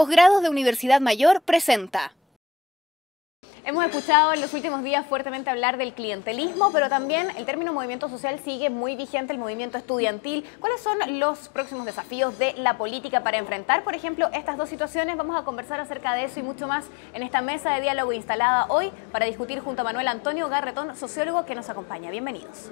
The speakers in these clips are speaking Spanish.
Posgrados de Universidad Mayor presenta. Hemos escuchado en los últimos días fuertemente hablar del clientelismo, pero también el término movimiento social sigue muy vigente, el movimiento estudiantil. ¿Cuáles son los próximos desafíos de la política para enfrentar, por ejemplo, estas dos situaciones? Vamos a conversar acerca de eso y mucho más en esta mesa de diálogo instalada hoy para discutir junto a Manuel Antonio Garretón, sociólogo, que nos acompaña. Bienvenidos.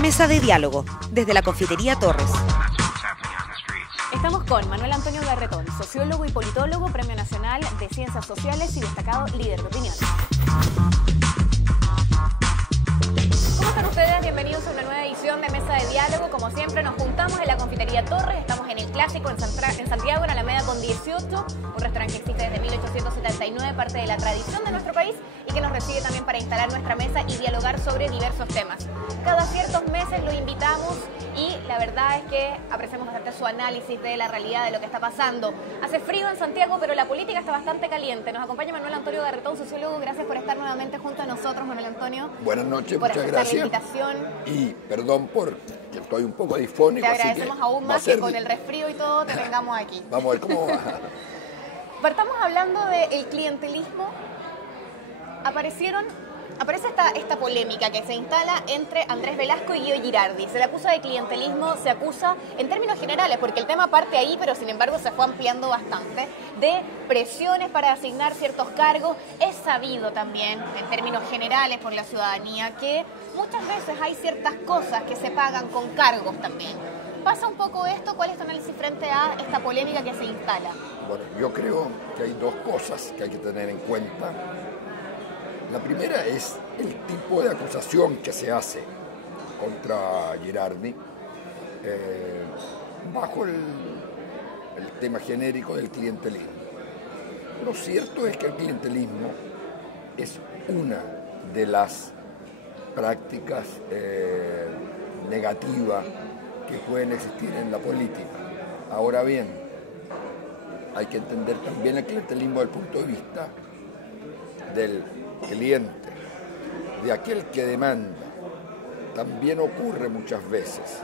Mesa de diálogo, desde la Confitería Torres. Estamos con Manuel Antonio Garretón, sociólogo y politólogo, Premio Nacional de Ciencias Sociales y destacado líder de opinión. ¿Cómo están ustedes? Bienvenidos a una nueva edición de Mesa de Diálogo. Como siempre, nos juntamos en la Confitería Torres. Estamos en el Clásico, en Santiago, en Alameda con 18, un restaurante que existe desde 1879, parte de la tradición de nuestro país y que nos recibe también para instalar nuestra mesa y dialogar sobre diversos temas. Cada ciertos meses lo invitamos y la verdad es que apreciamos bastante su análisis de la realidad de lo que está pasando. Hace frío en Santiago, pero la política está bastante caliente. Nos acompaña Manuel Antonio Garretón, sociólogo. Gracias por estar nuevamente junto a nosotros, Manuel Antonio. Buenas noches, muchas gracias. La invitación. Y perdón por que estoy un poco difónico. Te agradecemos aún más que con el resfrío y todo te tengamos aquí. Vamos a ver cómo va. Partamos hablando del clientelismo. Aparece esta polémica que se instala entre Andrés Velasco y Guido Girardi. Se le acusa de clientelismo, se acusa en términos generales, porque el tema parte ahí, pero sin embargo se fue ampliando bastante, de presiones para asignar ciertos cargos. Es sabido también, en términos generales por la ciudadanía, que muchas veces hay ciertas cosas que se pagan con cargos también. ¿Pasa un poco esto? ¿Cuál es tu análisis frente a esta polémica que se instala? Bueno, yo creo que hay dos cosas que hay que tener en cuenta. La primera es el tipo de acusación que se hace contra Girardi bajo el tema genérico del clientelismo. Lo cierto es que el clientelismo es una de las prácticas negativas que pueden existir en la política. Ahora bien, hay que entender también el clientelismo desde el punto de vista del cliente, de aquel que demanda. También ocurre muchas veces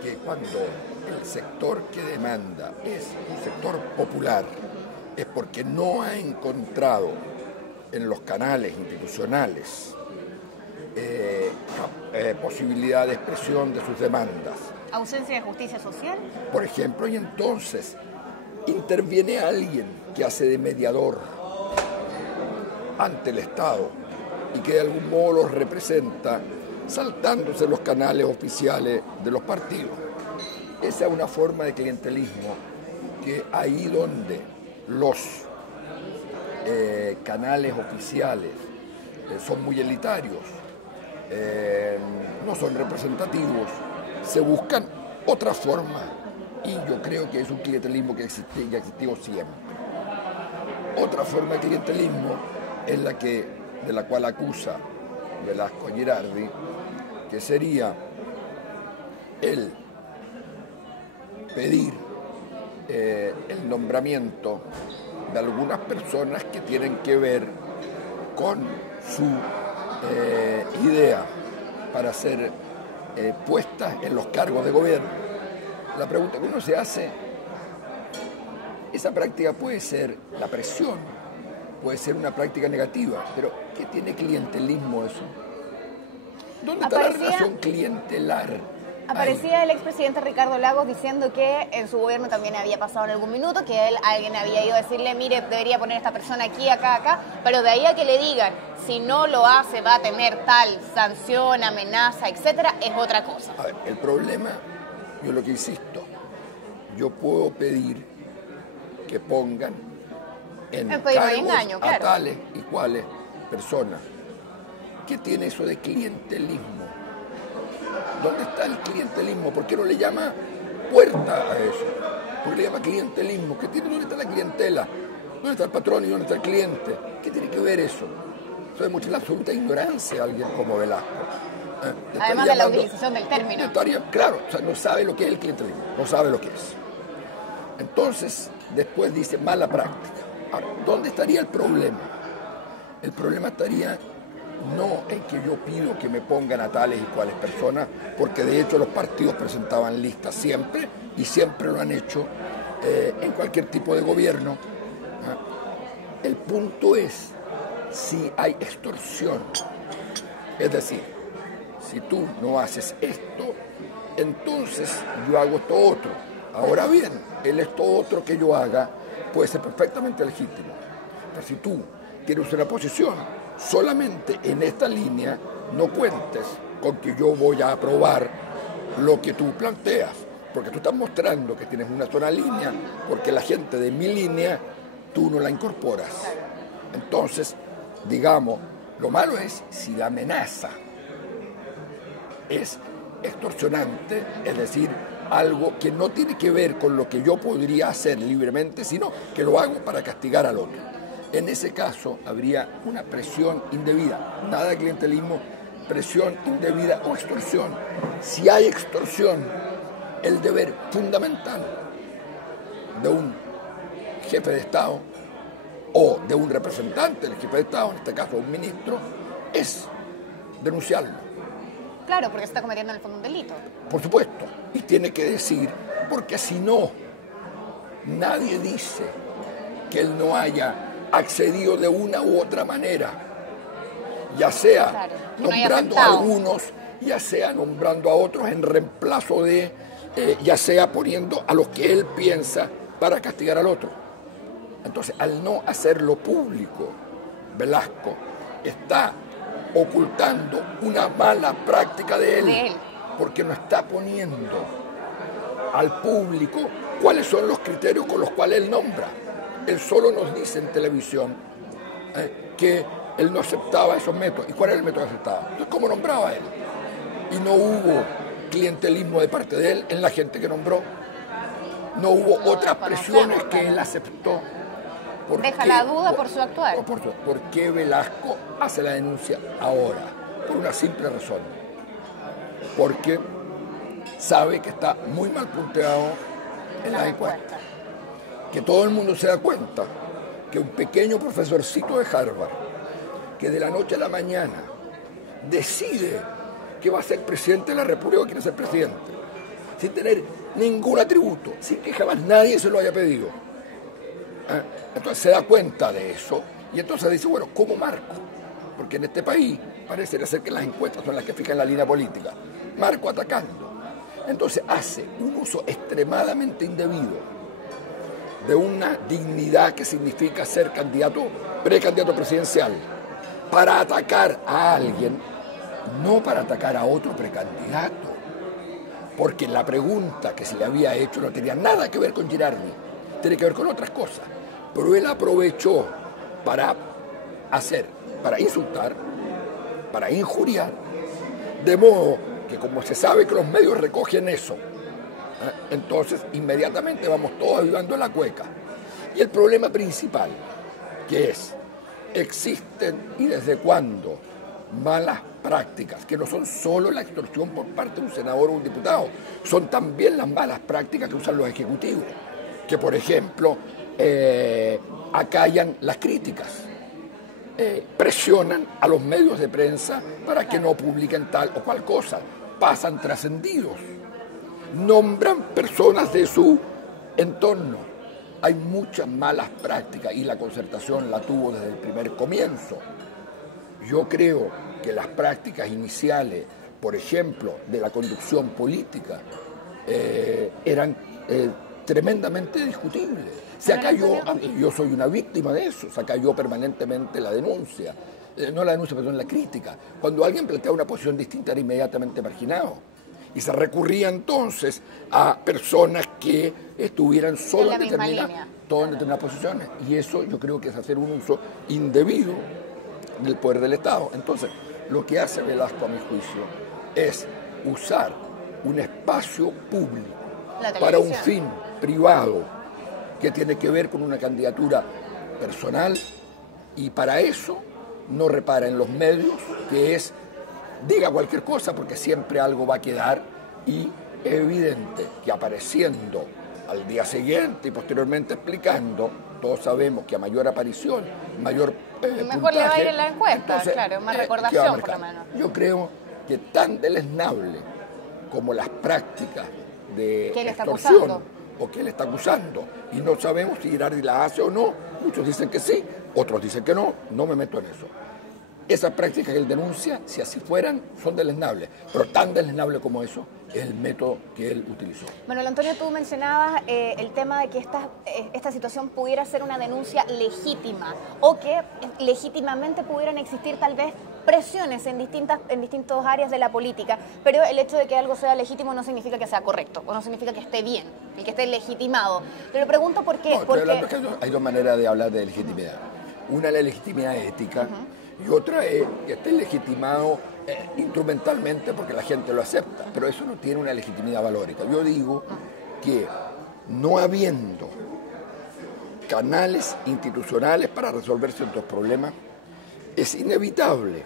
que cuando el sector que demanda es un sector popular, es porque no ha encontrado en los canales institucionales posibilidad de expresión de sus demandas. ¿Ausencia de justicia social? Por ejemplo, y entonces interviene alguien que hace de mediador ante el Estado y que de algún modo los representa saltándose los canales oficiales de los partidos. Esa es una forma de clientelismo que ahí donde los canales oficiales son muy elitarios, no son representativos, se buscan otra forma y yo creo que es un clientelismo que existe y ha existido siempre. Otra forma de clientelismo es de la cual acusa Velasco a Girardi, que sería el pedir el nombramiento de algunas personas que tienen que ver con su idea para ser puestas en los cargos de gobierno. La pregunta que uno se hace, esa práctica puede ser la presión, puede ser una práctica negativa, pero ¿qué tiene clientelismo eso? ¿Dónde está la relación clientelar? Aparecía el expresidente Ricardo Lagos diciendo que en su gobierno también había pasado en algún minuto, que alguien había ido a decirle, mire, debería poner a esta persona aquí, acá, pero de ahí a que le digan, si no lo hace va a tener tal sanción, amenaza, etcétera, es otra cosa. A ver, el problema, yo lo que insisto, yo puedo pedir que pongan en cargos a tales y cuales personas. ¿Qué tiene eso de clientelismo? ¿Dónde está el clientelismo? ¿Por qué no le llama puerta a eso? ¿Por qué le llama clientelismo? ¿Dónde está la clientela? ¿Dónde está el patrón y dónde está el cliente? ¿Qué tiene que ver eso? Eso demuestra la absoluta ignorancia de alguien como Velasco. Además de la utilización del término. Claro, o sea, no sabe lo que es el clientelismo, no sabe lo que es. Entonces, después dice mala práctica. Ahora, ¿dónde estaría el problema? El problema estaría no en que yo pido que me pongan a tales y cuales personas, porque de hecho los partidos presentaban listas siempre y siempre lo han hecho en cualquier tipo de gobierno. El punto es si hay extorsión. Es decir, si tú no haces esto, entonces yo hago esto otro. Ahora bien, el esto otro que yo haga puede ser perfectamente legítimo. Pero si tú tienes una posición solamente en esta línea, no cuentes con que yo voy a aprobar lo que tú planteas, porque tú estás mostrando que tienes una sola línea, porque la gente de mi línea tú no la incorporas. Entonces, digamos, lo malo es si la amenaza es extorsionante, es decir, algo que no tiene que ver con lo que yo podría hacer libremente, sino que lo hago para castigar al otro. En ese caso habría una presión indebida, nada de clientelismo, presión indebida o extorsión. Si hay extorsión, el deber fundamental de un jefe de Estado o de un representante del jefe de Estado, en este caso un ministro, es denunciarlo. Claro, porque se está cometiendo en el fondo un delito. Por supuesto, y tiene que decir, porque si no, nadie dice que él no haya accedido de una u otra manera, ya sea nombrando a algunos, ya sea nombrando a otros en reemplazo de, ya sea poniendo a los que él piensa para castigar al otro. Entonces, al no hacerlo público, Velasco está ocultando una mala práctica de él, porque no está poniendo al público cuáles son los criterios con los cuales él nombra. Él solo nos dice en televisión que él no aceptaba esos métodos. ¿Y cuál era el método que aceptaba? Entonces, ¿cómo nombraba él? Y no hubo clientelismo de parte de él en la gente que nombró. No hubo otras presiones que él aceptó. Deja la duda por su actuar. ¿Por qué Velasco hace la denuncia ahora? Por una simple razón. Porque sabe que está muy mal punteado en las encuestas. Que todo el mundo se da cuenta que un pequeño profesorcito de Harvard, que de la noche a la mañana decide que va a ser presidente de la República o quiere ser presidente, sin tener ningún atributo, sin que jamás nadie se lo haya pedido. Entonces se da cuenta de eso y entonces dice, bueno, ¿cómo marco? Porque en este país parece ser que las encuestas son las que fijan la línea política. Marco atacando. Entonces hace un uso extremadamente indebido de una dignidad que significa ser candidato, precandidato presidencial, para atacar a alguien, no para atacar a otro precandidato. Porque la pregunta que se le había hecho no tenía nada que ver con Girardi, tiene que ver con otras cosas. Pero él aprovechó para insultar, para injuriar, de modo que como se sabe que los medios recogen eso, entonces inmediatamente vamos todos ayudando a la cueca. Y el problema principal, que es, existen y desde cuándo malas prácticas, que no son solo la extorsión por parte de un senador o un diputado, son también las malas prácticas que usan los ejecutivos, que por ejemplo acallan las críticas, presionan a los medios de prensa para que no publiquen tal o cual cosa, pasan trascendidos, nombran personas de su entorno. Hay muchas malas prácticas y la Concertación la tuvo desde el primer comienzo. Yo creo que las prácticas iniciales, por ejemplo, de la conducción política, eran tremendamente discutibles. Se acalló, yo soy una víctima de eso, se acalló permanentemente la denuncia, no la denuncia, perdón, la crítica. Cuando alguien planteaba una posición distinta era inmediatamente marginado. Y se recurría entonces a personas que estuvieran solo en determinadas posiciones. Y eso yo creo que es hacer un uso indebido del poder del Estado. Entonces, lo que hace Velasco, a mi juicio, es usar un espacio público para un fin privado que tiene que ver con una candidatura personal, y para eso no repara en los medios, que es diga cualquier cosa porque siempre algo va a quedar, y es evidente que apareciendo al día siguiente y posteriormente explicando todos sabemos que a mayor aparición, mayor mejor le va a ir en la encuesta, entonces, claro, más recordación por lo menos. Yo creo que tan deleznable como las prácticas de extorsión o que él está acusando, y no sabemos si Girardi la hace o no, muchos dicen que sí, otros dicen que no, no me meto en eso. Esas prácticas que él denuncia, si así fueran, son deleznables, pero tan deleznable como eso es el método que él utilizó. Manuel Antonio, tú mencionabas el tema de que esta situación pudiera ser una denuncia legítima o que legítimamente pudieran existir tal vez presiones en distintas áreas de la política, pero el hecho de que algo sea legítimo no significa que sea correcto o no significa que esté bien y que esté legitimado. Te lo pregunto por qué. No, porque hay dos maneras de hablar de legitimidad. Una es la legitimidad ética y otra es que esté legitimado instrumentalmente porque la gente lo acepta, pero eso no tiene una legitimidad valórica. Yo digo que no habiendo canales institucionales para resolver ciertos problemas, es inevitable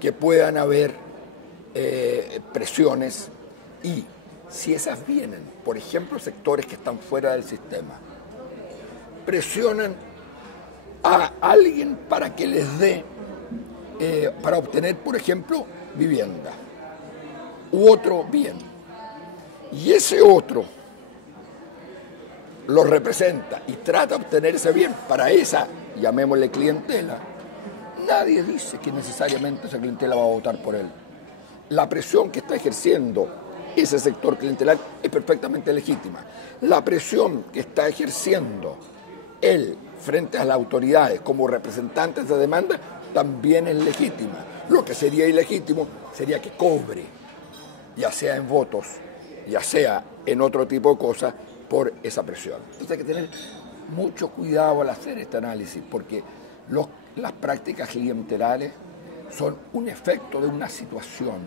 que puedan haber presiones y si esas vienen, por ejemplo, sectores que están fuera del sistema, presionan a alguien para que les dé, para obtener, por ejemplo, vivienda u otro bien. Y ese otro lo representa y trata de obtener ese bien para esa, llamémosle clientela. Nadie dice que necesariamente esa clientela va a votar por él. La presión que está ejerciendo ese sector clientelar es perfectamente legítima. La presión que está ejerciendo él frente a las autoridades como representantes de demanda también es legítima. Lo que sería ilegítimo sería que cobre, ya sea en votos, ya sea en otro tipo de cosas, por esa presión. Entonces hay que tener mucho cuidado al hacer este análisis, porque las prácticas clientelares son un efecto de una situación,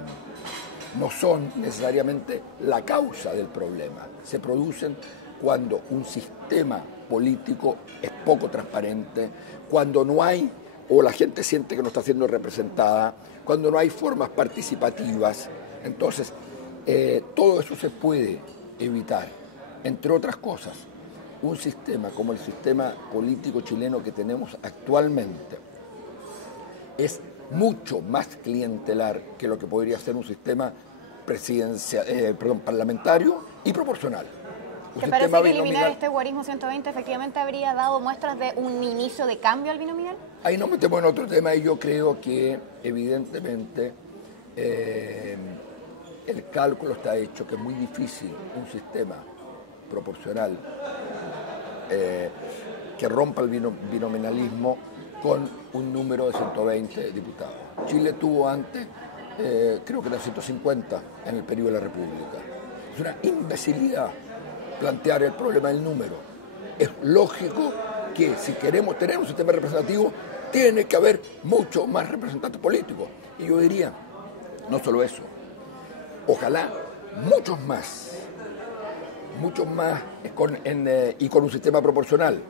no son necesariamente la causa del problema. Se producen cuando un sistema político es poco transparente, cuando no hay, o la gente siente que no está siendo representada, cuando no hay formas participativas. Entonces, todo eso se puede evitar, entre otras cosas. Un sistema como el sistema político chileno que tenemos actualmente es mucho más clientelar que lo que podría ser un sistema parlamentario y proporcional. ¿Te parece que eliminar este guarismo 120 efectivamente habría dado muestras de un inicio de cambio al binominal? Ahí nos metemos en otro tema y yo creo que evidentemente el cálculo está hecho, que es muy difícil un sistema proporcional que rompa el binominalismo con un número de 120 diputados. Chile tuvo antes, creo que era 150 en el periodo de la República. Es una imbecilidad plantear el problema del número. Es lógico que si queremos tener un sistema representativo, tiene que haber mucho más representantes políticos. Y yo diría, no solo eso, ojalá muchos más y con un sistema proporcional.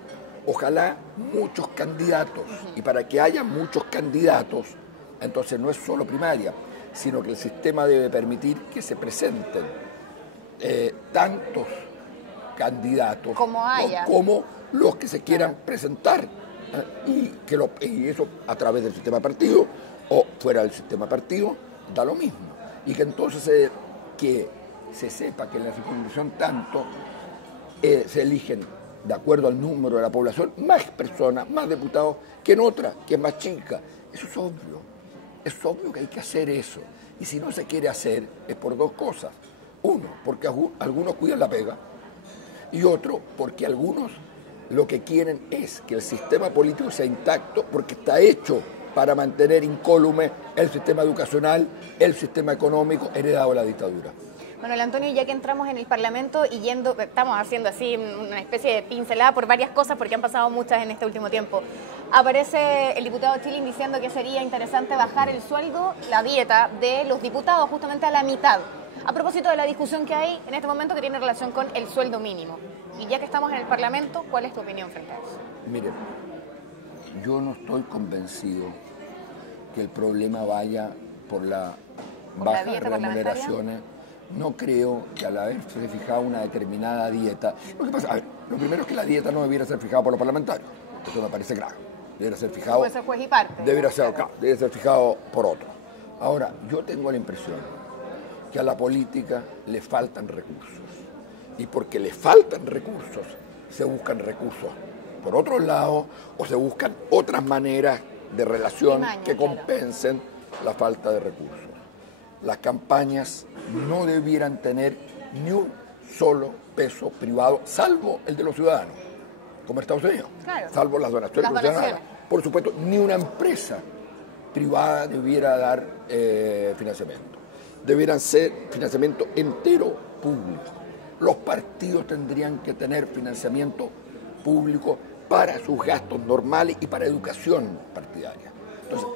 Ojalá muchos candidatos, y para que haya muchos candidatos, entonces no es solo primaria, sino que el sistema debe permitir que se presenten tantos candidatos como los que se quieran presentar, y eso a través del sistema partido o fuera del sistema partido da lo mismo, y que entonces que se sepa que en la circunscripción tanto se eligen de acuerdo al número de la población más personas, más diputados que en otra, que es más chica. Eso es obvio que hay que hacer eso, y si no se quiere hacer es por dos cosas. Uno, porque algunos cuidan la pega, y otro, porque algunos lo que quieren es que el sistema político sea intacto, porque está hecho para mantener incólume el sistema educacional, el sistema económico heredado de la dictadura. Manuel Antonio, ya que entramos en el Parlamento y estamos haciendo así una especie de pincelada por varias cosas porque han pasado muchas en este último tiempo. Aparece el diputado Chilin diciendo que sería interesante bajar el sueldo, la dieta de los diputados justamente a la mitad. A propósito de la discusión que hay en este momento que tiene relación con el sueldo mínimo. Y ya que estamos en el Parlamento, ¿cuál es tu opinión frente a eso? Mire, yo no estoy convencido que el problema vaya por la baja remuneraciones no creo que al haberse fijado una determinada dieta... Lo que pasa, a ver, lo primero es que la dieta no debiera ser fijada por los parlamentarios. Esto me parece claro. Debiera ser fijado... Puede ser juez y parte. Debiera ser fijado por otro. Ahora, yo tengo la impresión que a la política le faltan recursos. Y porque le faltan recursos, se buscan recursos por otro lado o se buscan otras maneras de relación que compensen la falta de recursos. Las campañas no debieran tener ni un solo peso privado, salvo el de los ciudadanos, como en Estados Unidos, salvo las donaciones. Por supuesto, ni una empresa privada debiera dar financiamiento. Debieran ser financiamiento entero público. Los partidos tendrían que tener financiamiento público para sus gastos normales y para educación partidaria. Entonces,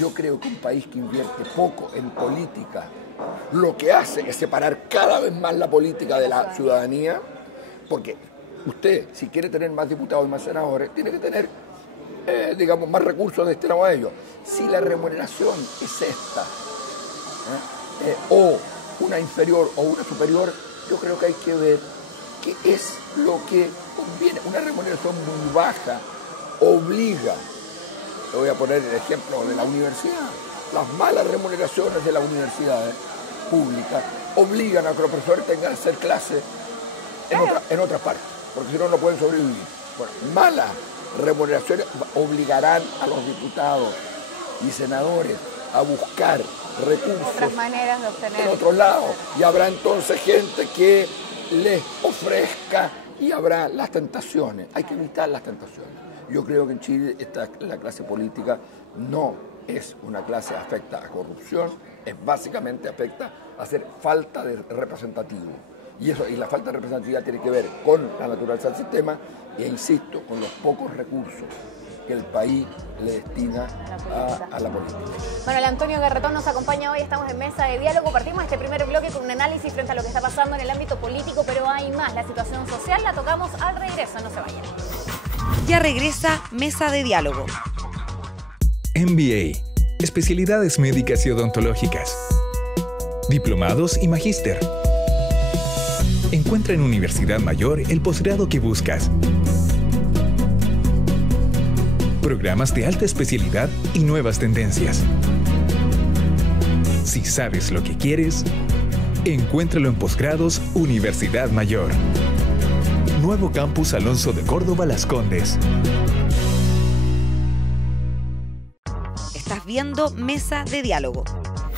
yo creo que un país que invierte poco en política, lo que hace es separar cada vez más la política de la ciudadanía, porque usted, si quiere tener más diputados y más senadores, tiene que tener, digamos, más recursos destinados a ellos. Si la remuneración es esta, o una inferior o una superior, yo creo que hay que ver qué es lo que conviene. Una remuneración muy baja obliga, le voy a poner el ejemplo de la universidad, las malas remuneraciones de las universidades públicas obligan a que los profesores tengan que hacer clases en otras partes, porque si no, no pueden sobrevivir. Bueno, malas remuneraciones obligarán a los diputados y senadores a buscar recursos, otras maneras de obtener en otros lados, y habrá entonces gente que les ofrezca y habrá las tentaciones. Hay que evitar las tentaciones. Yo creo que en Chile la clase política no es una clase afecta a corrupción, es básicamente afecta a hacer falta de representativo. Y la falta de representatividad tiene que ver con la naturaleza del sistema e, insisto, con los pocos recursos que el país le destina a la política. Manuel Antonio Garretón nos acompaña hoy, estamos en Mesa de Diálogo. Partimos este primer bloque con un análisis frente a lo que está pasando en el ámbito político, pero hay más. La situación social la tocamos al regreso, no se vayan. Ya regresa Mesa de Diálogo. MBA, especialidades médicas y odontológicas, diplomados y magíster. Encuentra en Universidad Mayor el posgrado que buscas. Programas de alta especialidad y nuevas tendencias. Si sabes lo que quieres, encuéntralo en Posgrados Universidad Mayor. Nuevo Campus Alonso de Córdoba Las Condes. Estás viendo Mesa de Diálogo.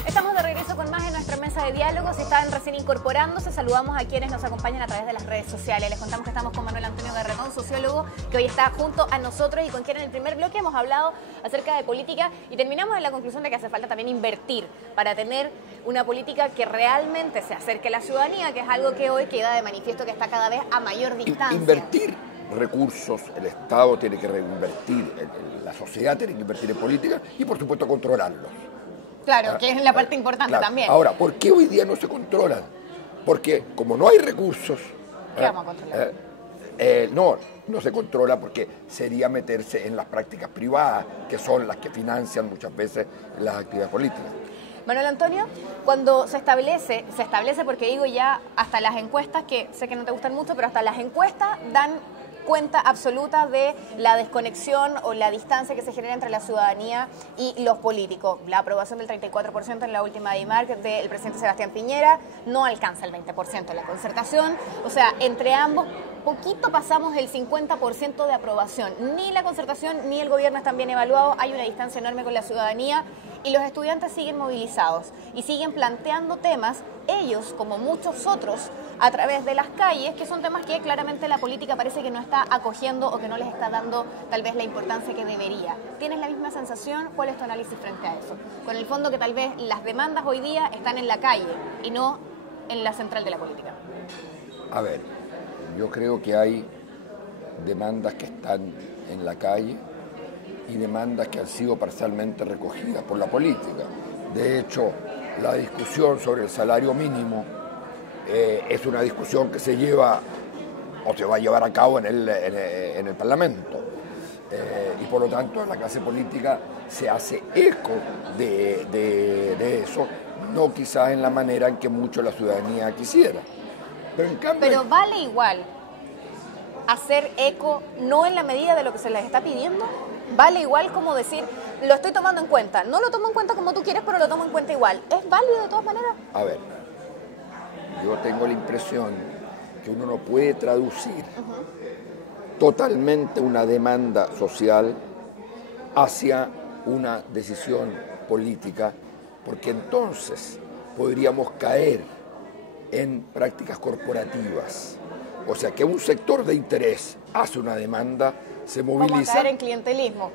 Estamos de regreso con más en nuestra Mesa de Diálogo. Si están recién incorporándose, saludamos a quienes nos acompañan a través de las redes sociales. Les contamos que estamos con Manuel Antonio Garretón, sociólogo, que hoy está junto a nosotros y con quien en el primer bloque hemos hablado acerca de política y terminamos en la conclusión de que hace falta también invertir para tener una política que realmente se acerque a la ciudadanía, que es algo que hoy queda de manifiesto que está cada vez a mayor distancia. Invertir recursos, el Estado tiene que reinvertir, la sociedad tiene que invertir en política y por supuesto controlarlos. Claro, que es la parte importante también. Ahora, ¿por qué hoy día no se controlan? Porque como no hay recursos... ¿Qué vamos a controlar? No se controla porque sería meterse en las prácticas privadas, que son las que financian muchas veces las actividades políticas. Manuel Antonio, cuando se establece porque digo ya hasta las encuestas, que sé que no te gustan mucho, pero hasta las encuestas dan cuenta absoluta de la desconexión o la distancia que se genera entre la ciudadanía y los políticos. La aprobación del 34% en la última DIMARC del presidente Sebastián Piñera no alcanza el 20% de la concertación. O sea, entre ambos, poquito pasamos el 50% de aprobación. Ni la concertación ni el gobierno están bien evaluados. Hay una distancia enorme con la ciudadanía y los estudiantes siguen movilizados y siguen planteando temas, ellos como muchos otros, a través de las calles, que son temas que claramente la política parece que no está acogiendo o que no les está dando tal vez la importancia que debería. ¿Tienes la misma sensación? ¿Cuál es tu análisis frente a eso? Con el fondo que tal vez las demandas hoy día están en la calle y no en la central de la política. A ver, yo creo que hay demandas que están en la calle y demandas que han sido parcialmente recogidas por la política. De hecho, la discusión sobre el salario mínimo es una discusión que se lleva o se va a llevar a cabo en el Parlamento. Y y por lo tanto la clase política se hace eco de eso, no quizás en la manera en que mucho la ciudadanía quisiera. Pero en cambio... Pero vale igual hacer eco, no en la medida de lo que se les está pidiendo, vale igual como decir, lo estoy tomando en cuenta, no lo tomo en cuenta como tú quieres, pero lo tomo en cuenta igual. ¿Es válido de todas maneras? A ver, yo tengo la impresión que uno no puede traducir totalmente una demanda social hacia una decisión política, porque entonces podríamos caer en prácticas corporativas. O sea, que un sector de interés hace una demanda, se moviliza... Vamos a caer en clientelismo.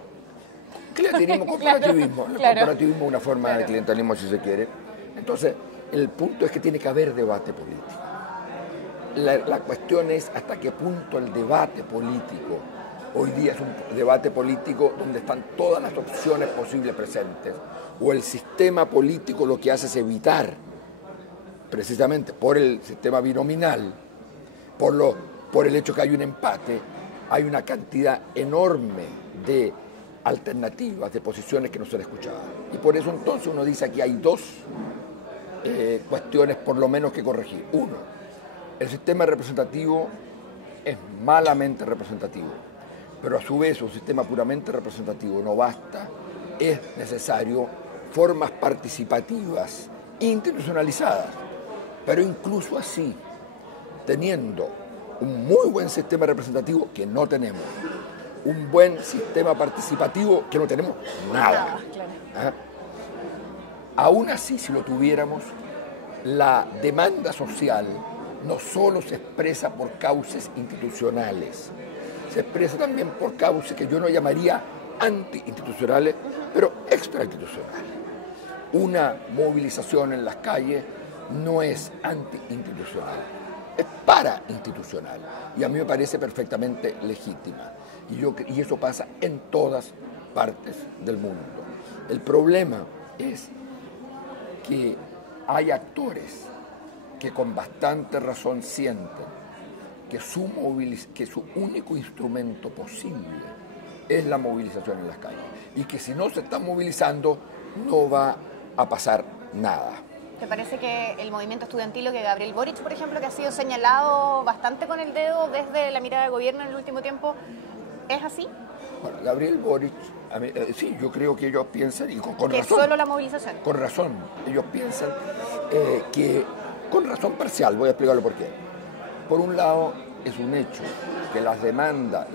Clientelismo, corporativismo. Claro, El claro. corporativismo es una forma de clientelismo, si se quiere. Entonces, el punto es que tiene que haber debate político. La cuestión es hasta qué punto el debate político, hoy día es un debate político donde están todas las opciones posibles presentes, o el sistema político lo que hace es evitar, precisamente por el sistema binominal, por el hecho que hay un empate, hay una cantidad enorme de alternativas, de posiciones que no son escuchadas. Y por eso entonces uno dice aquí hay dos cuestiones por lo menos que corregir. Uno, el sistema representativo es malamente representativo, pero a su vez un sistema puramente representativo no basta, es necesario formas participativas institucionalizadas, pero incluso así, teniendo un muy buen sistema representativo que no tenemos, un buen sistema participativo que no tenemos nada. ¿Ah? Aún así, si lo tuviéramos, la demanda social no solo se expresa por causas institucionales, se expresa también por causas que yo no llamaría anti-institucionales, pero extra-institucionales. Una movilización en las calles no es anti-institucional, es para-institucional, y a mí me parece perfectamente legítima, y eso pasa en todas partes del mundo. El problema es que hay actores que con bastante razón sienten que su único instrumento posible es la movilización en las calles, y que si no se están movilizando no va a pasar nada. ¿Te parece que el movimiento estudiantil, o que Gabriel Boric, por ejemplo, que ha sido señalado bastante con el dedo desde la mirada del gobierno en el último tiempo, es así? Bueno, Gabriel Boric, sí, yo creo que ellos piensan, y con que razón. ¿Que solo la movilización? Con razón, ellos piensan que, con razón parcial, voy a explicarlo por qué. Por un lado, es un hecho que la demanda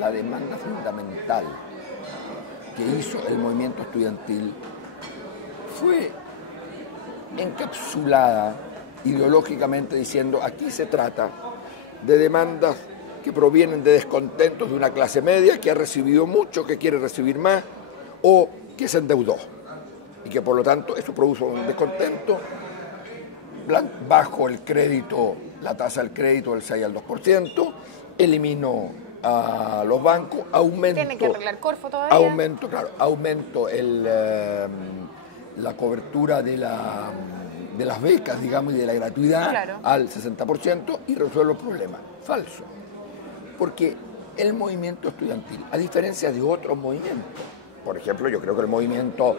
fundamental que hizo el movimiento estudiantil fue encapsulada ideológicamente diciendo aquí se trata de demandas que provienen de descontentos de una clase media que ha recibido mucho, que quiere recibir más o que se endeudó y que por lo tanto eso produjo un descontento, bajo el crédito, la tasa del crédito del 6 al 2%, eliminó a los bancos, aumento... Tienen que arreglar Corfo todavía. Aumento la cobertura de las becas, digamos, y de la gratuidad al 60% y resuelve el problema. Falso. Porque el movimiento estudiantil, a diferencia de otros movimientos, por ejemplo, yo creo que el movimiento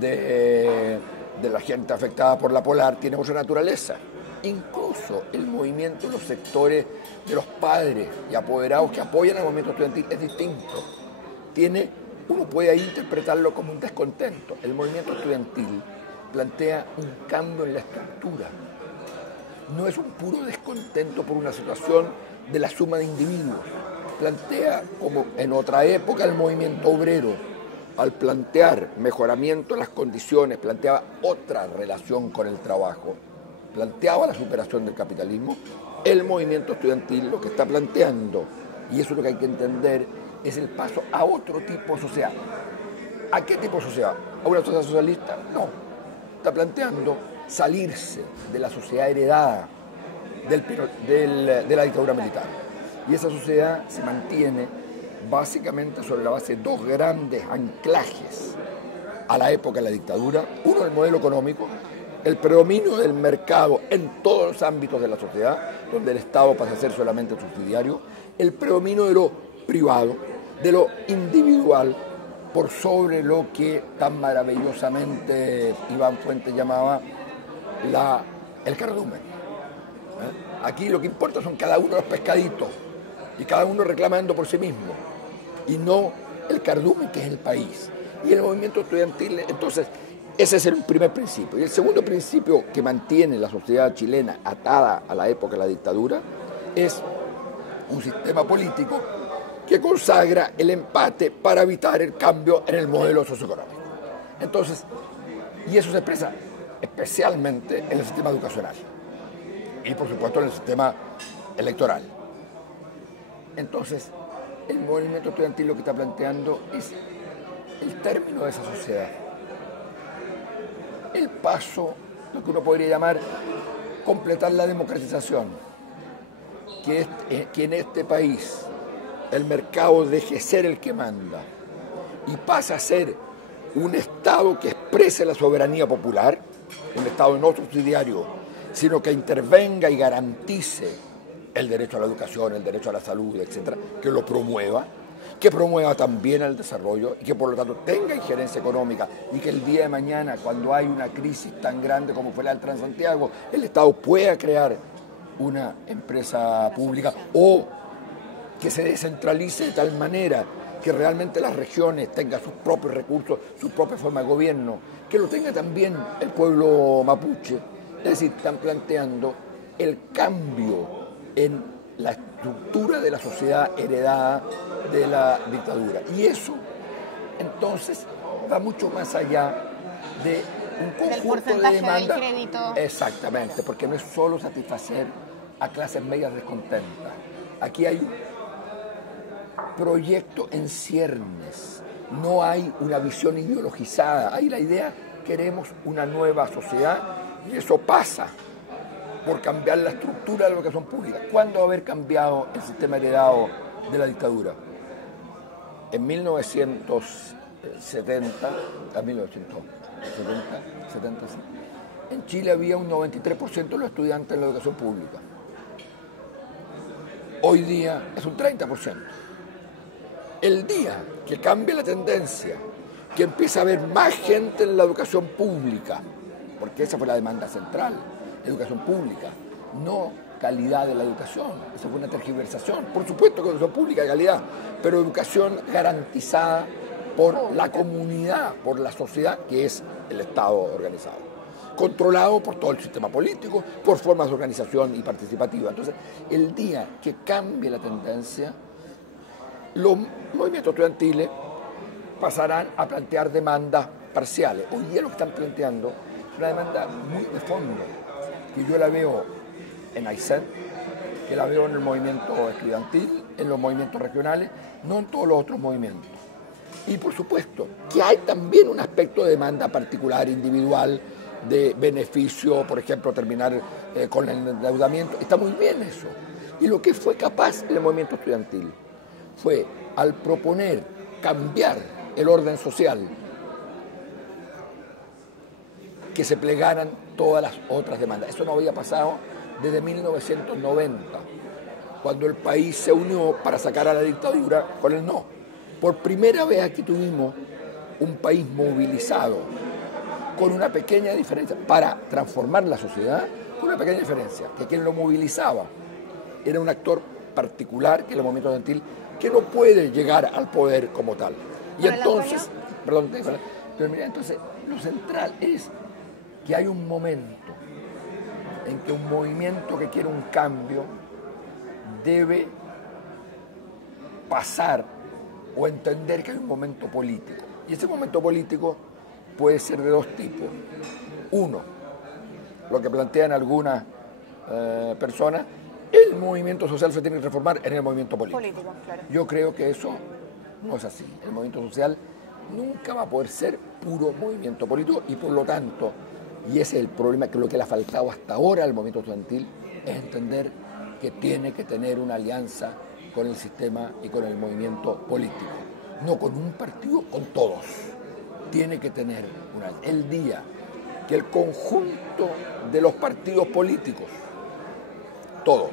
de la gente afectada por la polar tiene mucha naturaleza. Incluso el movimiento de los sectores de los padres y apoderados que apoyan al movimiento estudiantil es distinto. Uno puede ahí interpretarlo como un descontento. El movimiento estudiantil plantea un cambio en la estructura. No es un puro descontento por una situación de la suma de individuos. Plantea, como en otra época, el movimiento obrero, al plantear mejoramiento de las condiciones, planteaba otra relación con el trabajo, planteaba la superación del capitalismo. El movimiento estudiantil lo que está planteando, y eso es lo que hay que entender, es el paso a otro tipo de sociedad. ¿A qué tipo de sociedad? ¿A una sociedad socialista? No. Está planteando salirse de la sociedad heredada de la dictadura militar. Y esa sociedad se mantiene básicamente sobre la base de dos grandes anclajes a la época de la dictadura. Uno, el modelo económico, el predominio del mercado en todos los ámbitos de la sociedad, donde el Estado pasa a ser solamente subsidiario, el predominio de lo privado, de lo individual, por sobre lo que tan maravillosamente Iván Fuentes llamaba el cardumen. Aquí lo que importa son cada uno de los pescaditos y cada uno reclamando por sí mismo y no el cardumen que es el país. Y el movimiento estudiantil, entonces, ese es el primer principio. Y el segundo principio que mantiene la sociedad chilena atada a la época de la dictadura es un sistema político que consagra el empate para evitar el cambio en el modelo socioeconómico. Entonces, y eso se expresa especialmente en el sistema educacional y por supuesto en el sistema electoral. Entonces, el movimiento estudiantil lo que está planteando es el término de esa sociedad, el paso, lo que uno podría llamar completar la democratización, que en este país el mercado deje de ser el que manda y pasa a ser un Estado que exprese la soberanía popular, un Estado no subsidiario, sino que intervenga y garantice el derecho a la educación, el derecho a la salud, etcétera, que lo promueva, que promueva también el desarrollo y que por lo tanto tenga injerencia económica y que el día de mañana, cuando hay una crisis tan grande como fue la del Transantiago, el Estado pueda crear una empresa pública o que se descentralice de tal manera que realmente las regiones tengan sus propios recursos, su propia forma de gobierno, que lo tenga también el pueblo mapuche. Es decir, están planteando el cambio en la estructura de la sociedad heredada de la dictadura. Y eso, entonces, va mucho más allá de un conjunto de demandas. Del crédito. Exactamente, porque no es solo satisfacer a clases medias descontentas. Aquí hay un proyecto en ciernes, no hay una visión ideologizada, hay la idea, queremos una nueva sociedad y eso pasa por cambiar la estructura de la educación pública. ¿Cuándo va a haber cambiado el sistema heredado de la dictadura? En 1970, en Chile había un 93% de los estudiantes en la educación pública. Hoy día es un 30%. El día que cambie la tendencia, que empiece a haber más gente en la educación pública, porque esa fue la demanda central, educación pública, no calidad de la educación, esa fue una tergiversación, por supuesto que educación pública de calidad, pero educación garantizada por la comunidad, por la sociedad, que es el Estado organizado, controlado por todo el sistema político, por formas de organización y participativa. Entonces, el día que cambie la tendencia, los movimientos estudiantiles pasarán a plantear demandas parciales. Hoy día lo que están planteando es una demanda muy de fondo, que yo la veo en Aysén, que la veo en el movimiento estudiantil, en los movimientos regionales, no en todos los otros movimientos. Y por supuesto que hay también un aspecto de demanda particular, individual, de beneficio, por ejemplo, terminar con el endeudamiento. Está muy bien eso. Y lo que fue capaz el movimiento estudiantil fue, al proponer cambiar el orden social, que se plegaran todas las otras demandas. Eso no había pasado desde 1990, cuando el país se unió para sacar a la dictadura con el no. Por primera vez aquí tuvimos un país movilizado, con una pequeña diferencia, para transformar la sociedad, con una pequeña diferencia, que quien lo movilizaba era un actor particular, que era el movimiento estudiantil, que no puede llegar al poder como tal. Y entonces, pero mira, entonces lo central es que hay un momento en que un movimiento que quiere un cambio debe pasar o entender que hay un momento político. Y ese momento político puede ser de dos tipos. Uno, lo que plantean algunas personas, el movimiento social se tiene que transformar en el movimiento político. Claro. Yo creo que eso no es así. El movimiento social nunca va a poder ser puro movimiento político y por lo tanto, y ese es el problema, que lo que le ha faltado hasta ahora al movimiento estudiantil es entender que tiene que tener una alianza con el sistema y con el movimiento político. No con un partido, con todos. Tiene que tener el día que el conjunto de los partidos políticos, todos,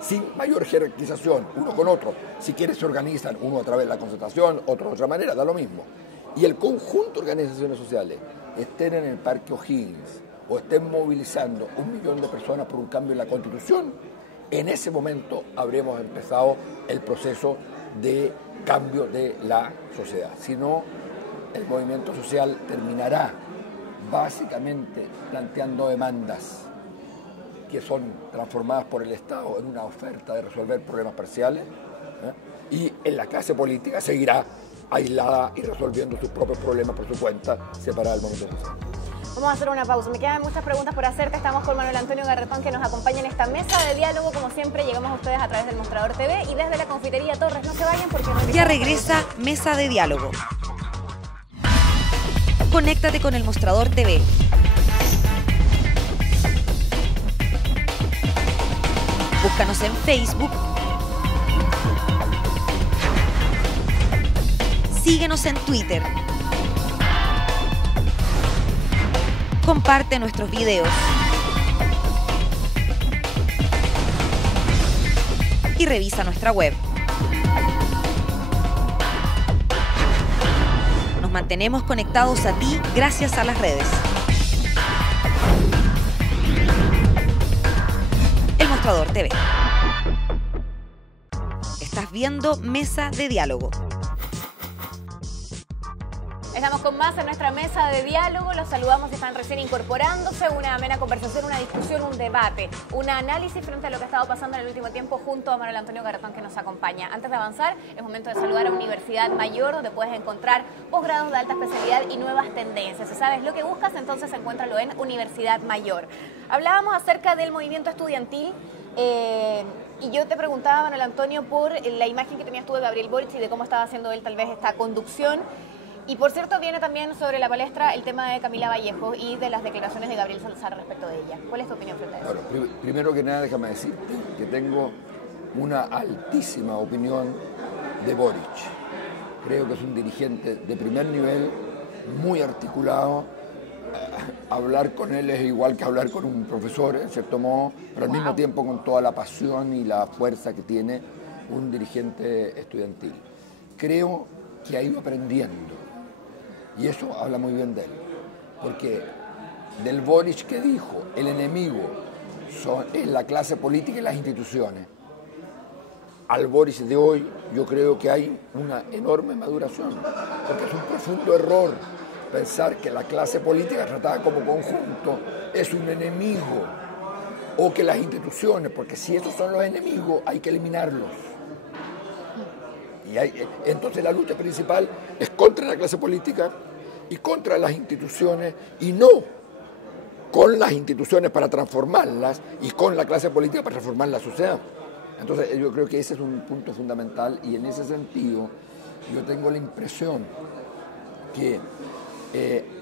sin mayor jerarquización, uno con otro, si quieren se organizan, uno a través de la concertación, otro de otra manera, da lo mismo. y el conjunto de organizaciones sociales estén en el Parque O'Higgins o estén movilizando 1 millón de personas por un cambio en la Constitución, en ese momento habremos empezado el proceso de cambio de la sociedad. Si no, el movimiento social terminará básicamente planteando demandas que son transformadas por el Estado en una oferta de resolver problemas parciales, y en la clase política seguirá aislada y resolviendo sus propios problemas por su cuenta, separada del movimiento social. Vamos a hacer una pausa. Me quedan muchas preguntas por hacerte. Estamos con Manuel Antonio Garretón, que nos acompaña en esta mesa de diálogo. Como siempre, llegamos a ustedes a través del Mostrador TV y desde la Confitería Torres. No se vayan porque no... Ya regresa Mesa de Diálogo. Conéctate con el Mostrador TV. Búscanos en Facebook. Síguenos en Twitter. Comparte nuestros videos. Y revisa nuestra web. Nos mantenemos conectados a ti gracias a las redes. El Mostrador TV. Estás viendo Mesa de Diálogo. Estamos con más en nuestra mesa de diálogo. Los saludamos si están recién incorporándose. Una amena conversación, una discusión, un debate, un análisis frente a lo que ha estado pasando en el último tiempo junto a Manuel Antonio Garretón, que nos acompaña. Antes de avanzar, es momento de saludar a Universidad Mayor, donde puedes encontrar posgrados de alta especialidad y nuevas tendencias. Si sabes lo que buscas, entonces encuéntralo en Universidad Mayor. Hablábamos acerca del movimiento estudiantil. Y yo te preguntaba, Manuel Antonio, por la imagen que tenías tú de Gabriel Boric y de cómo estaba haciendo él tal vez esta conducción. Y por cierto, viene también sobre la palestra el tema de Camila Vallejo y de las declaraciones de Gabriel Salazar respecto de ella. ¿Cuál es tu opinión frente a eso? Bueno, primero que nada, déjame decirte que tengo una altísima opinión de Boric. Creo que es un dirigente de primer nivel, muy articulado. Hablar con él es igual que hablar con un profesor, en cierto modo, pero al mismo tiempo con toda la pasión y la fuerza que tiene un dirigente estudiantil. Creo que ha ido aprendiendo. Y eso habla muy bien de él, porque del Boric que dijo, el enemigo es la clase política y las instituciones, al Boric de hoy yo creo que hay una enorme maduración, porque es un profundo error pensar que la clase política tratada como conjunto es un enemigo, o que las instituciones, porque si esos son los enemigos hay que eliminarlos. Entonces la lucha principal es contra la clase política y contra las instituciones, y no con las instituciones para transformarlas y con la clase política para transformar la sociedad. Entonces yo creo que ese es un punto fundamental, y en ese sentido yo tengo la impresión que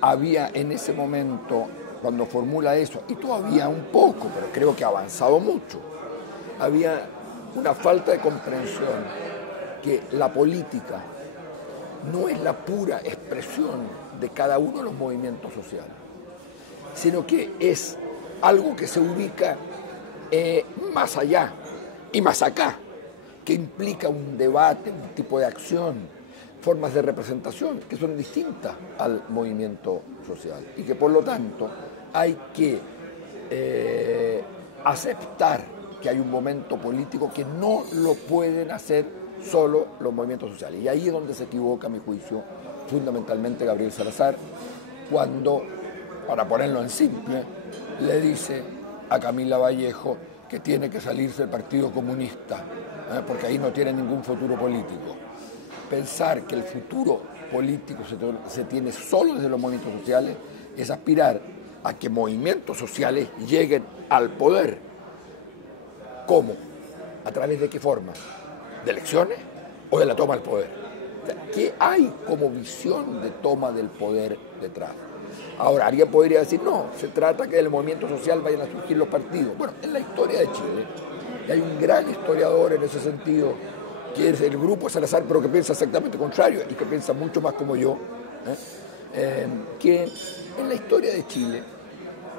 había en ese momento, cuando formula eso, y todavía un poco, pero creo que ha avanzado mucho, había una falta de comprensión que la política no es la pura expresión de cada uno de los movimientos sociales, sino que es algo que se ubica más allá y más acá, que implica un debate, un tipo de acción, formas de representación que son distintas al movimiento social, y que por lo tanto hay que aceptar que hay un momento político que no lo pueden hacer solo los movimientos sociales. Y ahí es donde se equivoca, a mi juicio, fundamentalmente Gabriel Salazar, cuando, para ponerlo en simple, le dice a Camila Vallejo que tiene que salirse del Partido Comunista, porque ahí no tiene ningún futuro político. Pensar que el futuro político se tiene solo desde los movimientos sociales es aspirar a que movimientos sociales lleguen al poder. ¿Cómo? ¿A través de qué forma? ¿De elecciones o de la toma del poder? O sea, ¿qué hay como visión de toma del poder detrás? Ahora, alguien podría decir, no, se trata que del movimiento social vayan a surgir los partidos. Bueno, en la historia de Chile, y hay un gran historiador en ese sentido, que es el grupo Salazar, pero que piensa exactamente contrario y que piensa mucho más como yo, que en la historia de Chile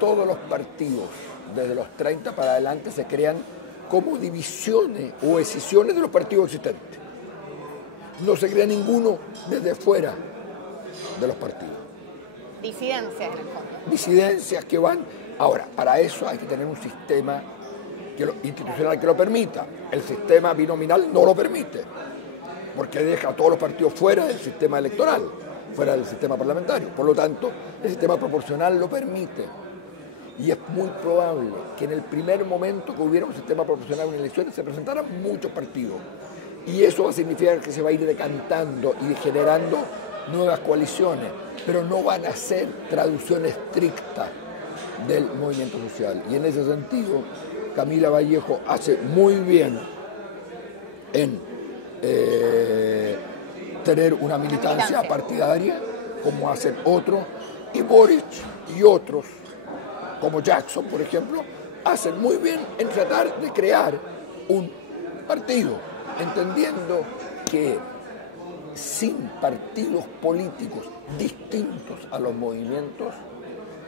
todos los partidos, desde los 30 para adelante, se crean como divisiones o escisiones de los partidos existentes. No se crea ninguno desde fuera. de los partidos. Disidencias, en el fondo. Disidencias que van... Ahora, para eso hay que tener un sistema institucional que lo permita. El sistema binominal no lo permite, porque deja a todos los partidos fuera del sistema electoral, fuera del sistema parlamentario. Por lo tanto, el sistema proporcional lo permite. Y es muy probable que en el primer momento que hubiera un sistema proporcional en elecciones se presentaran muchos partidos. Y eso va a significar que se va a ir decantando y generando nuevas coaliciones, pero no van a ser traducción estricta del movimiento social. Y en ese sentido, Camila Vallejo hace muy bien en tener una militancia partidaria, como hacen otros, y Boric y otros, como Jackson, por ejemplo, hacen muy bien en tratar de crear un partido, entendiendo que sin partidos políticos distintos a los movimientos,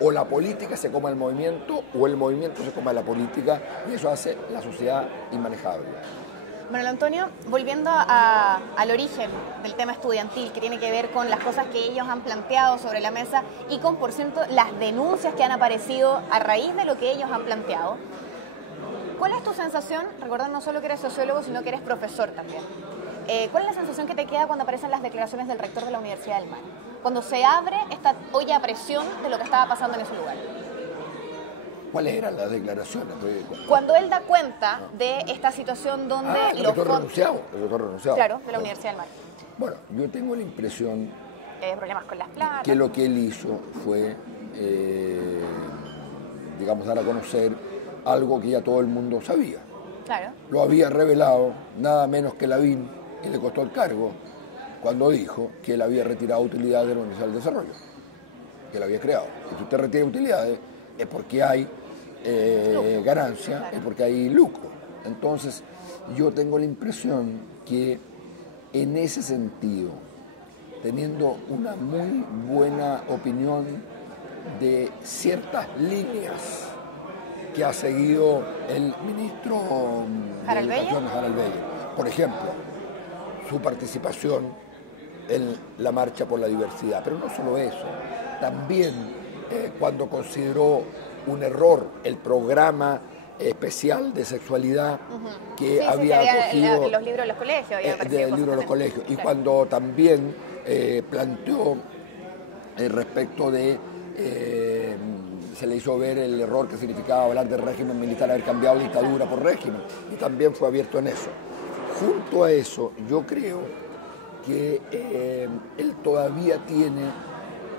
o la política se coma el movimiento, o el movimiento se coma la política, y eso hace la sociedad inmanejable. Manuel Antonio, volviendo al origen del tema estudiantil, que tiene que ver con las cosas que ellos han planteado sobre la mesa y con, por cierto, las denuncias que han aparecido a raíz de lo que ellos han planteado. ¿Cuál es tu sensación? Recordad no solo que eres sociólogo, sino que eres profesor también. ¿Cuál es la sensación que te queda cuando aparecen las declaraciones del rector de la Universidad del Mar? Cuando se abre esta olla a presión de lo que estaba pasando en ese lugar. ¿Cuáles eran las declaraciones? Cuando él da cuenta de esta situación donde el doctor renunciado. Claro, de la Universidad del Mar. Bueno, yo tengo la impresión problemas con las platas. Que lo que él hizo fue, digamos, dar a conocer algo que ya todo el mundo sabía. Claro. Lo había revelado nada menos que Lavín, y le costó el cargo, cuando dijo que él había retirado utilidades de la Universidad del Desarrollo, que él había creado. Y si usted retira utilidades es porque hay ganancia, claro, es porque hay lucro. Entonces, yo tengo la impresión que en ese sentido, teniendo una muy buena opinión de ciertas líneas que ha seguido el ministro de Educación, Harald Beyer, por ejemplo, su participación en la marcha por la diversidad, pero no solo eso, también cuando consideró un error el programa especial de sexualidad que había acogido los libros de los colegios, de los colegios, y cuando también planteó respecto de se le hizo ver el error que significaba hablar de régimen militar, haber cambiado la dictadura por régimen, y también fue abierto en eso. Junto a eso, yo creo que él todavía tiene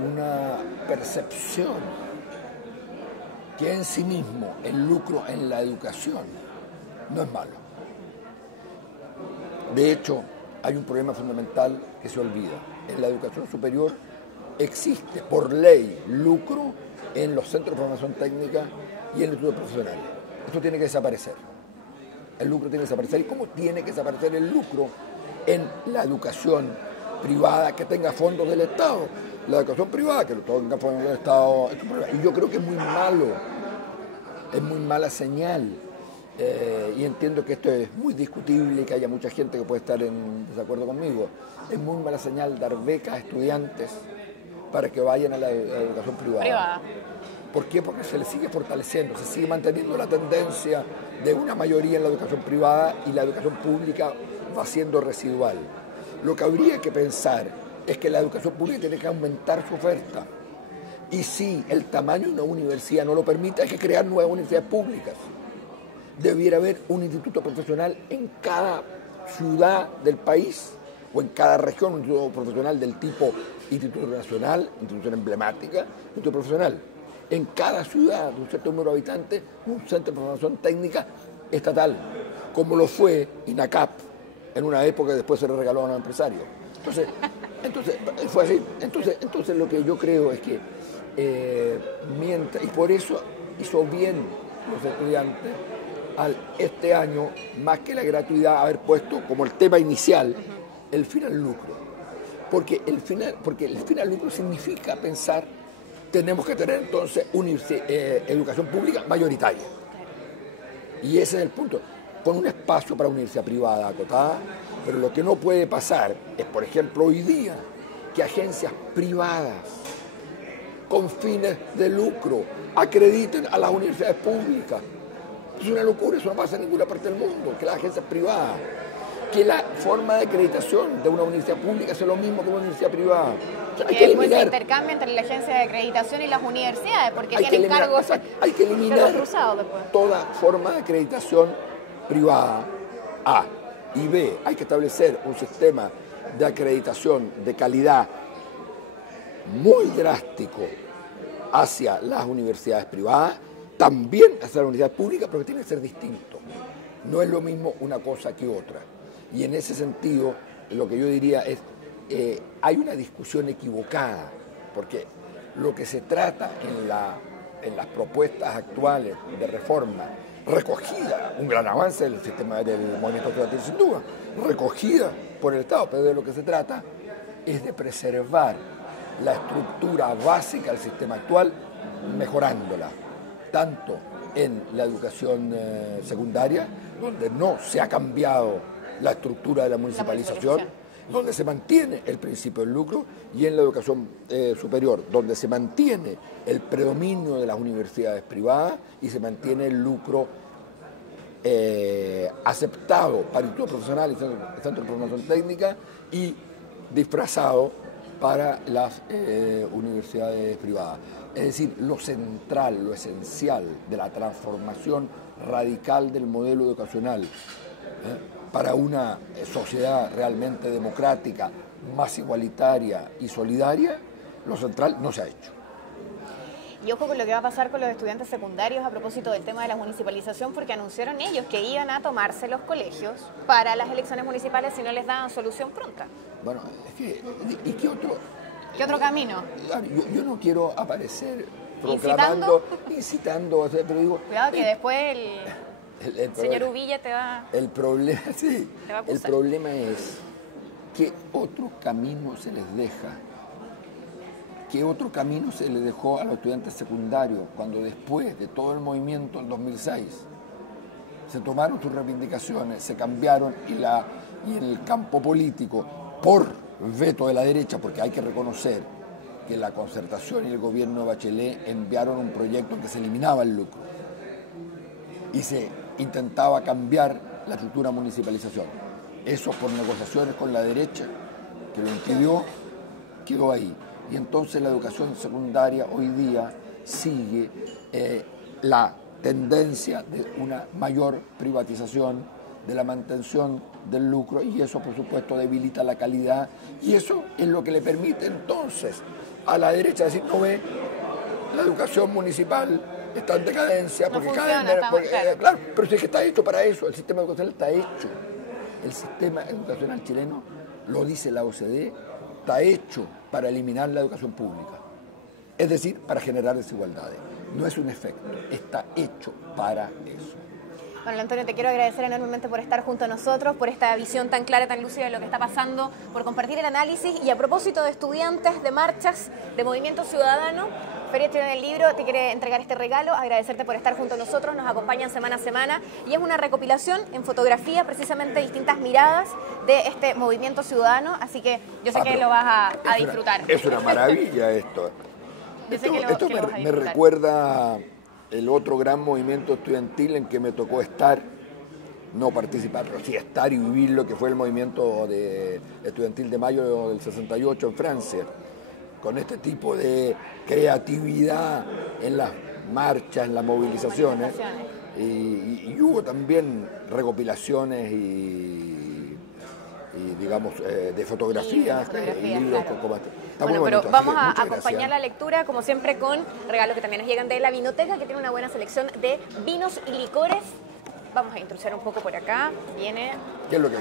una percepción que en sí mismo el lucro en la educación no es malo. De hecho, hay un problema fundamental que se olvida. En la educación superior existe por ley lucro en los centros de formación técnica y en los estudios profesionales. Esto tiene que desaparecer. El lucro tiene que desaparecer. ¿Y cómo tiene que desaparecer el lucro en la educación privada que tenga fondos del Estado? La educación privada que tenga fondos del Estado. Y yo creo que es muy malo, es muy mala señal. Y entiendo que esto es muy discutible y que haya mucha gente que puede estar en desacuerdo conmigo. Es muy mala señal dar becas a estudiantes para que vayan a la educación privada. ¿Por qué? Porque se le sigue fortaleciendo, se sigue manteniendo la tendencia de una mayoría en la educación privada y la educación pública va siendo residual. Lo que habría que pensar es que la educación pública tiene que aumentar su oferta. Y si el tamaño de una universidad no lo permite, hay que crear nuevas universidades públicas. Debiera haber un instituto profesional en cada ciudad del país o en cada región, un instituto profesional del tipo Instituto Nacional, institución emblemática, instituto profesional. En cada ciudad de un cierto número de habitantes, un centro de formación técnica estatal, como lo fue INACAP en una época y después se le regaló a los empresarios. Entonces fue así. Entonces lo que yo creo es que y por eso hizo bien los estudiantes este año, más que la gratuidad, haber puesto como el tema inicial el fin al lucro. Porque el fin al lucro significa pensar, tenemos que tener entonces una educación pública mayoritaria. Y ese es el punto, con un espacio para universidad privada acotada, pero lo que no puede pasar es, por ejemplo, hoy día, que agencias privadas con fines de lucro acrediten a las universidades públicas. Es una locura, eso no pasa en ninguna parte del mundo, que las agencias privadas, que la forma de acreditación de una universidad pública sea lo mismo que una universidad privada. O sea, hay que eliminar el intercambio entre la agencia de acreditación y las universidades, porque tienen cargos. Hay que eliminar toda forma de acreditación privada, A. Y B, hay que establecer un sistema de acreditación de calidad muy drástico hacia las universidades privadas, también hacia las universidades públicas, pero que tiene que ser distinto. No es lo mismo una cosa que otra. Y en ese sentido, lo que yo diría es, hay una discusión equivocada, porque lo que se trata en las propuestas actuales de reforma, recogida, un gran avance del sistema del movimiento estudiantil sin duda, recogida por el Estado, pero de lo que se trata es de preservar la estructura básica del sistema actual, mejorándola, tanto en la educación secundaria, donde no se ha cambiado la estructura de la municipalización, donde se mantiene el principio del lucro, y en la educación superior, donde se mantiene el predominio de las universidades privadas y se mantiene el lucro aceptado para institutos profesionales y centros de formación técnica y disfrazado para las universidades privadas. Es decir, lo central, lo esencial de la transformación radical del modelo educacional para una sociedad realmente democrática, más igualitaria y solidaria, lo central no se ha hecho. Y ojo con lo que va a pasar con los estudiantes secundarios a propósito del tema de la municipalización, porque anunciaron ellos que iban a tomarse los colegios para las elecciones municipales si no les daban solución pronta. Bueno, es que, ¿y qué otro? ¿Qué otro camino? Yo no quiero aparecer proclamando, incitando, pero digo... Cuidado que después el señor Uvilla te va... El problema, sí, el problema es que otro camino se les deja. ¿Qué otro camino se le dejó a los estudiantes secundarios cuando después de todo el movimiento en 2006 se tomaron sus reivindicaciones, se cambiaron y en el campo político, por veto de la derecha, porque hay que reconocer que la Concertación y el gobierno de Bachelet enviaron un proyecto en que se eliminaba el lucro y se intentaba cambiar la estructura de municipalización. Eso por negociaciones con la derecha, que lo impidió, quedó ahí. Y entonces la educación secundaria hoy día sigue la tendencia de una mayor privatización, de la mantención del lucro, y eso por supuesto debilita la calidad, y eso es lo que le permite entonces a la derecha decir, no ve, la educación municipal está en decadencia, porque no funciona, claro, pero si es que está hecho para eso, el sistema educacional está hecho. El sistema educacional chileno, lo dice la OCDE, está hecho para eliminar la educación pública, es decir, para generar desigualdades. No es un efecto, está hecho para eso. Bueno, Antonio, te quiero agradecer enormemente por estar junto a nosotros, por esta visión tan clara, tan lúcida de lo que está pasando, por compartir el análisis. Y a propósito de estudiantes, de marchas, de movimiento ciudadano, Feria Chilena del Libro te quiere entregar este regalo, agradecerte por estar junto a nosotros, nos acompañan semana a semana, y es una recopilación en fotografía, precisamente distintas miradas de este movimiento ciudadano, así que yo sé que lo vas a disfrutar. Es una maravilla esto. Esto me recuerda el otro gran movimiento estudiantil en que me tocó estar, no participar, pero sí estar y vivir lo que fue el movimiento estudiantil de mayo del 68 en Francia, con este tipo de creatividad en las marchas, en las movilizaciones. Y hubo también recopilaciones y digamos, de fotografías y libros. Claro. Bueno, pero vamos a acompañar la lectura, como siempre, con regalos que también nos llegan de la Vinoteca, que tiene una buena selección de vinos y licores. Vamos a introducir un poco por acá. Viene... ¿Qué es lo que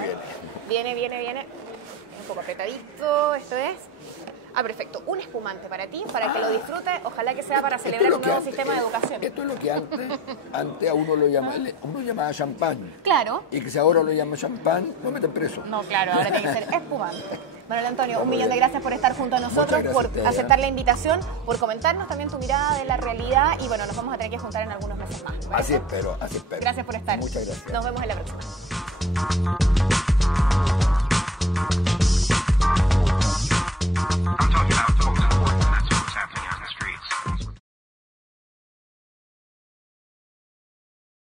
viene? Viene. Un poco apretadito, esto es... Ah, perfecto. Un espumante para ti, para que lo disfrutes. Ojalá que sea para celebrar un nuevo sistema de educación. Esto es lo que antes a uno lo llamaba champán. Claro. Y que si ahora lo llama champán, lo meten preso. No, claro, ahora tiene que ser espumante. Manuel Antonio, un millón de gracias por estar junto a nosotros, por aceptar la invitación, por comentarnos también tu mirada de la realidad, y bueno, nos vamos a tener que juntar en algunos meses más. Así espero. Gracias por estar. Muchas gracias. Nos vemos en la próxima.